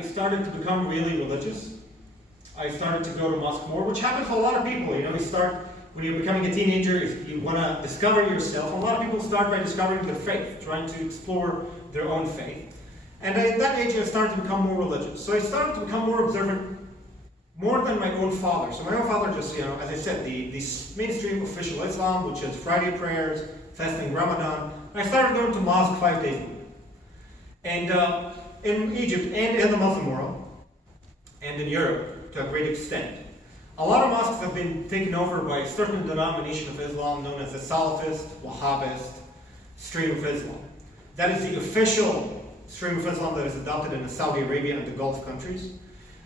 I started to become really religious. I started to go to mosque more, which happens to a lot of people. You know, when you're becoming a teenager, if you want to discover yourself, a lot of people start by discovering their faith, trying to explore their own faith. And at that age, I started to become more religious. So I started to become more observant, more than my own father. So my own father just, you know, as I said, the mainstream official Islam, which is Friday prayers, fasting Ramadan. I started going to mosque 5 days a week. And in Egypt and in the Muslim world, and in Europe to a great extent, a lot of mosques have been taken over by a certain denomination of Islam known as the Salafist, Wahhabist stream of Islam. That is the official stream of Islam that is adopted in Saudi Arabia and the Gulf countries.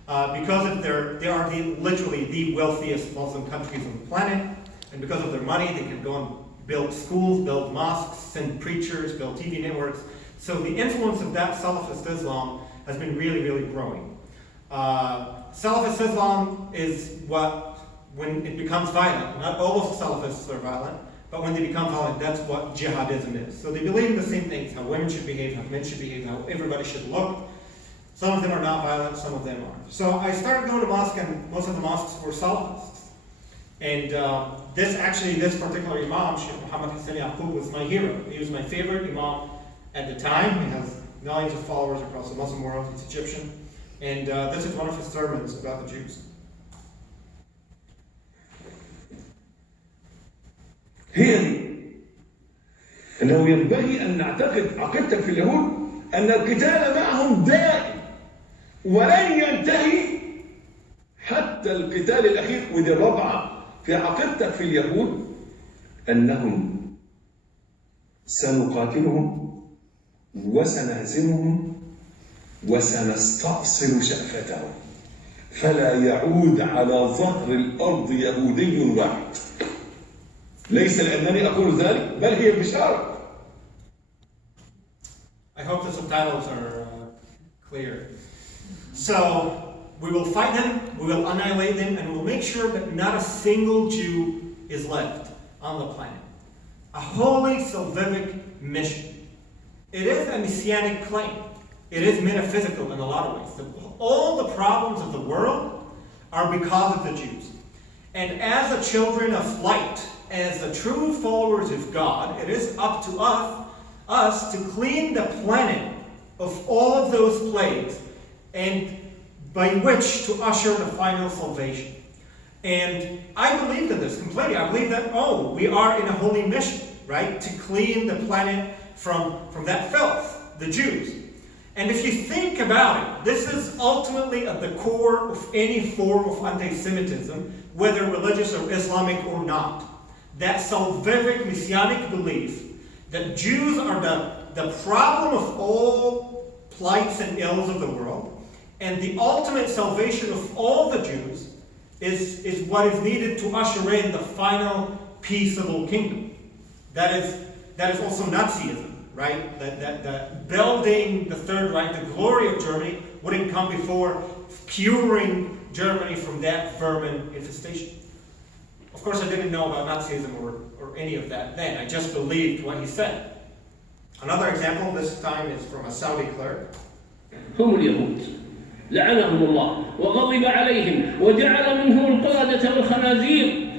Because they are literally the wealthiest Muslim countries on the planet, and because of their money, they can go and build schools, build mosques, send preachers, build TV networks. So the influence of that Salafist Islam has been really, really growing. Salafist Islam is when it becomes violent, not all of the Salafists are violent, but when they become violent, that's what jihadism is. So they believe in the same things, how women should behave, how men should behave, how everybody should look. Some of them are not violent, some of them are. So I started going to mosque, and most of the mosques were Salafists. And this particular Imam, Sheikh Muhammad Hussein Aboubakr, was my hero. He was my favorite Imam at the time. He has millions of followers across the Muslim world. He's Egyptian. And this is one of his sermons about the Jews. هي دي أنه ينبغي أن نعتقد عقيدتك في اليهود أن القتال معهم دائم ولن ينتهي حتى القتال الأخير. ودي الرابعة في عقيدتك في اليهود أنهم سنقاتلهم وسنهزمهم وسنستأصل شأفتهم فلا يعود على ظهر الأرض يهودي واحد. ليس لأنني أقول ذلك بل هي بشارة. I hope the subtitles are clear. So we will fight them, we will annihilate them, and we'll make sure that not a single Jew is left on the planet. A holy salvific mission. It is a messianic claim. It is metaphysical in a lot of ways. All the problems of the world are because of the Jews. And as the children of light, as the true followers of God, it is up to us to clean the planet of all of those plagues, and by which to usher the final salvation. And I believe in this completely. I believe that, we are in a holy mission, right? To clean the planet from that filth, the Jews. And if you think about it, this is ultimately at the core of any form of anti-Semitism, whether religious or Islamic or not. That salvific messianic belief that Jews are the problem of all plights and ills of the world, and the ultimate salvation of all the Jews is what is needed to usher in the final peaceable kingdom. That is also Nazism, right? That building the Third Reich, the glory of Germany, wouldn't come before curing Germany from that vermin infestation. Of course, I didn't know about Nazism or any of that then. I just believed what he said. Another example, this time is from a Saudi cleric. هم اليهود لعنهم الله وغضب عليهم وجعل منهم القردة والخنازير.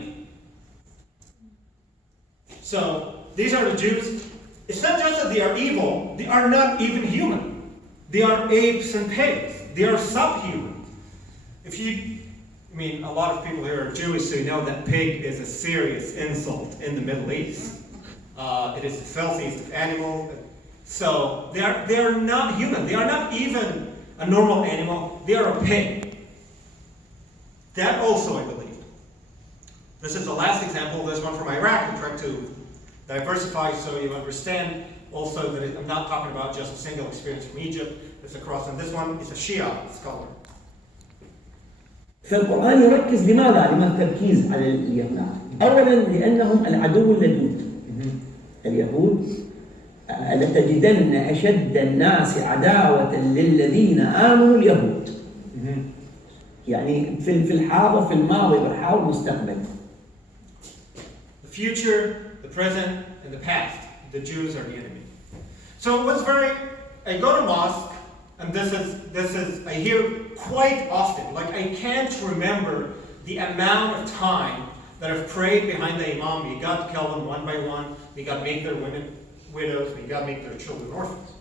So, these are the Jews. It's not just that they are evil, they are not even human. They are apes and pigs. They are subhumans. A lot of people here are Jewish, so you know that pig is a serious insult in the Middle East. It is the filthiest of animals. So they are not human. They are not even a normal animal. They are a pig. That also I believe. This is the last example. This one from Iraq. I'm trying to diversify so you understand also that I'm not talking about just a single experience from Egypt. It's across, and this one is a Shia scholar. فالقرآن يركز لماذا التركيز على اليهود؟ أولا لأنهم العدو اللدود. اليهود لتجدن أشد الناس عداوة للذين آمنوا اليهود. يعني في الحاضر في الماضي والحال والمستقبل. The future, the present, and the past. The Jews are the enemy. So I go to mosque and this is I hear quite often. Like, I can't remember the amount of time that I've prayed behind the imam, may God kill them one by one, may God make their women widows, may God make their children orphans.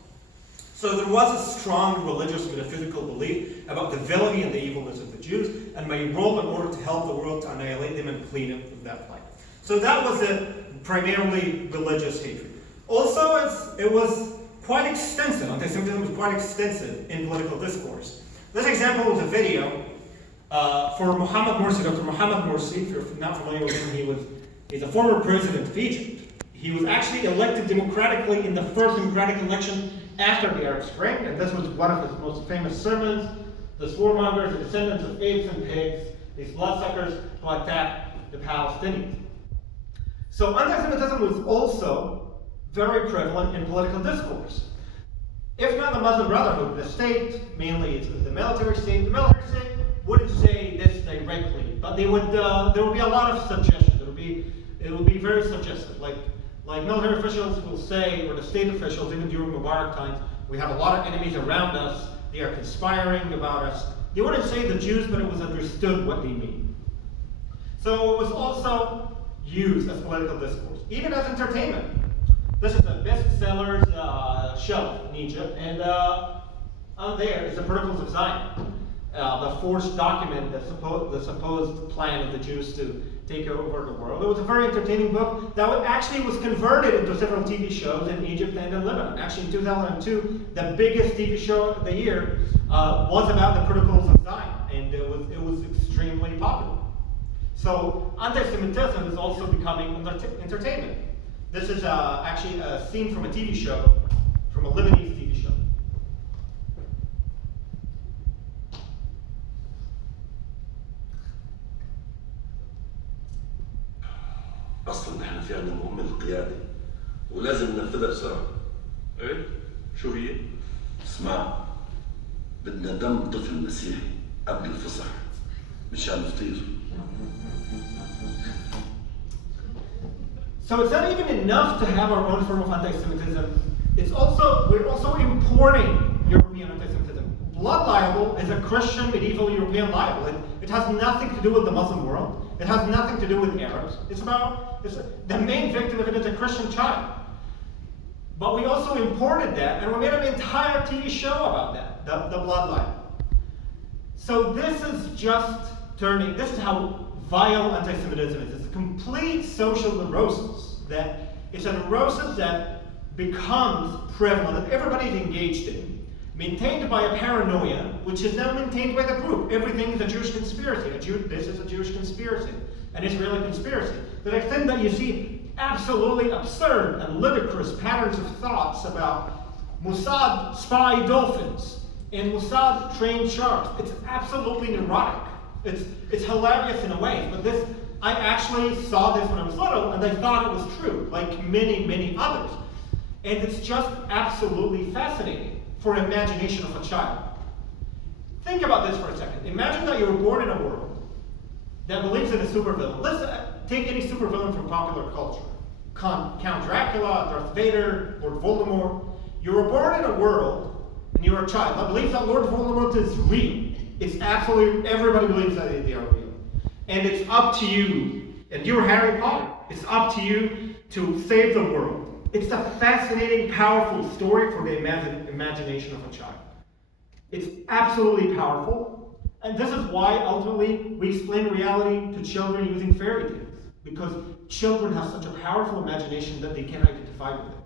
So there was a strong religious metaphysical belief about the villainy and the evilness of the Jews, and my role in order to help the world to annihilate them and clean up of that plight. So that was a primarily religious hatred. Also, it was quite extensive. Anti-Semitism was quite extensive in political discourse. This example was a video for Mohammed Morsi. Dr. Mohammed Morsi, if you're not familiar with him, he's a former president of Egypt. He was actually elected democratically in the first democratic election after the Arab Spring, and this was one of his most famous sermons. The swarmongers, the descendants of apes and pigs, these bloodsuckers who attack the Palestinians. So anti-Semitism was also very prevalent in political discourse. If not the Muslim Brotherhood, the state, mainly it's the military state wouldn't say this directly, but there would be a lot of suggestions. It would be very suggestive. Like military officials will say, or the state officials, even during Mubarak times, we have a lot of enemies around us, they are conspiring about us. They wouldn't say the Jews, but it was understood what they mean. So it was also used as political discourse, even as entertainment. This is a bestsellers shelf in Egypt, and on there is the Protocols of Zion, the forged document, the supposed plan of the Jews to take over the world. It was a very entertaining book that actually was converted into several TV shows in Egypt and in Lebanon. Actually, in 2002, the biggest TV show of the year was about the Protocols of Zion, and it was extremely popular. So anti-Semitism is also becoming entertainment. This is actually a scene from a TV show, from a Lebanese TV show. اصلا احنا في عندنا مهمه القياده ولازم ننفذها بسرعه. ايه؟ شو هي؟ اسمع، بدنا دم طفل مسيحي قبل الفصح مشان الفطير. So it's not even enough to have our own form of anti-Semitism. We're also importing European anti-Semitism. Blood libel is a Christian medieval European libel. It has nothing to do with the Muslim world. It has nothing to do with Arabs. The main victim of it is a Christian child. But we also imported that, and we made an entire TV show about that, the blood libel. So this is how vile anti-Semitism is. It's a complete social neurosis. It's a neurosis that becomes prevalent, that everybody's engaged in, maintained by a paranoia, which is now maintained by the group. Everything is a Jewish conspiracy. This is a Jewish conspiracy, an Israeli conspiracy. To the extent that you see absolutely absurd and ludicrous patterns of thoughts about Mossad spy dolphins and Mossad trained sharks. It's absolutely neurotic. It's hilarious in a way, but I actually saw this when I was little, and I thought it was true, like many, many others. And it's just absolutely fascinating for imagination of a child. Think about this for a second. Imagine that you were born in a world that believes in a supervillain. Let's take any supervillain from popular culture. Count Dracula, Darth Vader, Lord Voldemort. You were born in a world, and you were a child, that believes that Lord Voldemort is real. It's absolutely, everybody believes that they are real. And it's up to you, and you're Harry Potter, it's up to you to save the world. It's a fascinating, powerful story for the imagination of a child. It's absolutely powerful, and this is why ultimately we explain reality to children using fairy tales, because children have such a powerful imagination that they can identify with it.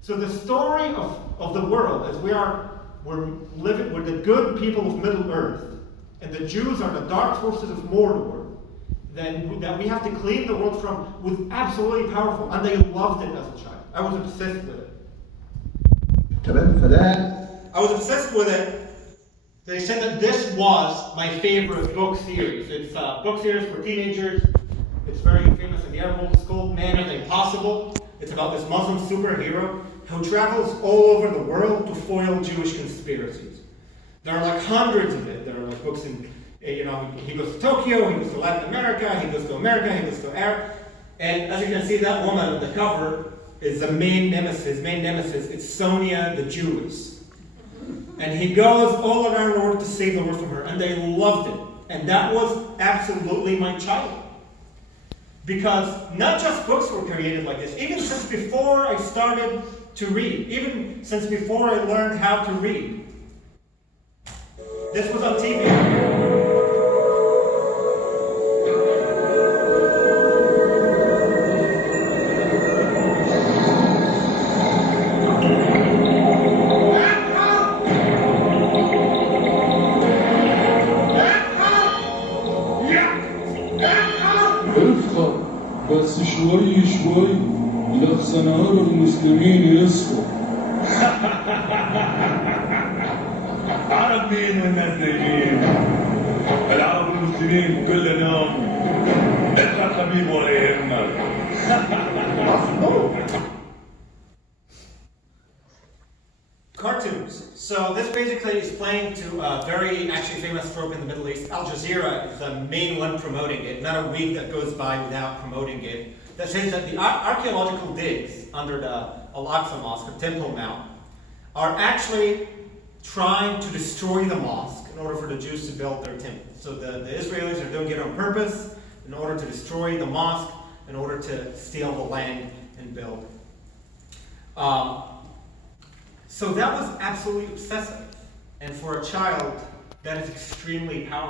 So the story of the world, as we're the good people of Middle Earth, and the Jews are the dark forces of Mordor, that we have to clean the world from, was absolutely powerful, and they loved it as a child. I was obsessed with it. I was obsessed with it. They said that this was my favorite book series. It's a book series for teenagers. It's very famous in the Arab world. It's called Man of the Impossible. It's about this Muslim superhero who travels all over the world to foil Jewish conspiracies. There are like hundreds of it. There are like books in, he goes to Tokyo, he goes to Latin America, he goes to America, he goes to Arab. And as you can see, that woman on the cover is the main nemesis. His main nemesis. It's Sonia the Jewess. And he goes all around in order to save the world from her. And they loved it. And that was absolutely my childhood. Because not just books were created like this. Even since before I started to read. Even since before I learned how to read. This was on TV. افخر بس شوي شوي لحسن عرب المسلمين يصفوا. عرب مين والناس نايمين؟ العرب المسلمين كلنا اطلع حبيب ولا يهمك. Cartoons. So this basically is playing to a very actually famous trope in the Middle East. Al Jazeera is the main one promoting it. Not a week that goes by without promoting it. That says that the archaeological digs under the Al-Aqsa Mosque, the Temple Mount, are actually trying to destroy the mosque in order for the Jews to build their temple. So the Israelis are doing it on purpose in order to destroy the mosque, in order to steal the land and build. So that was absolutely obsessive. And for a child, that is extremely powerful.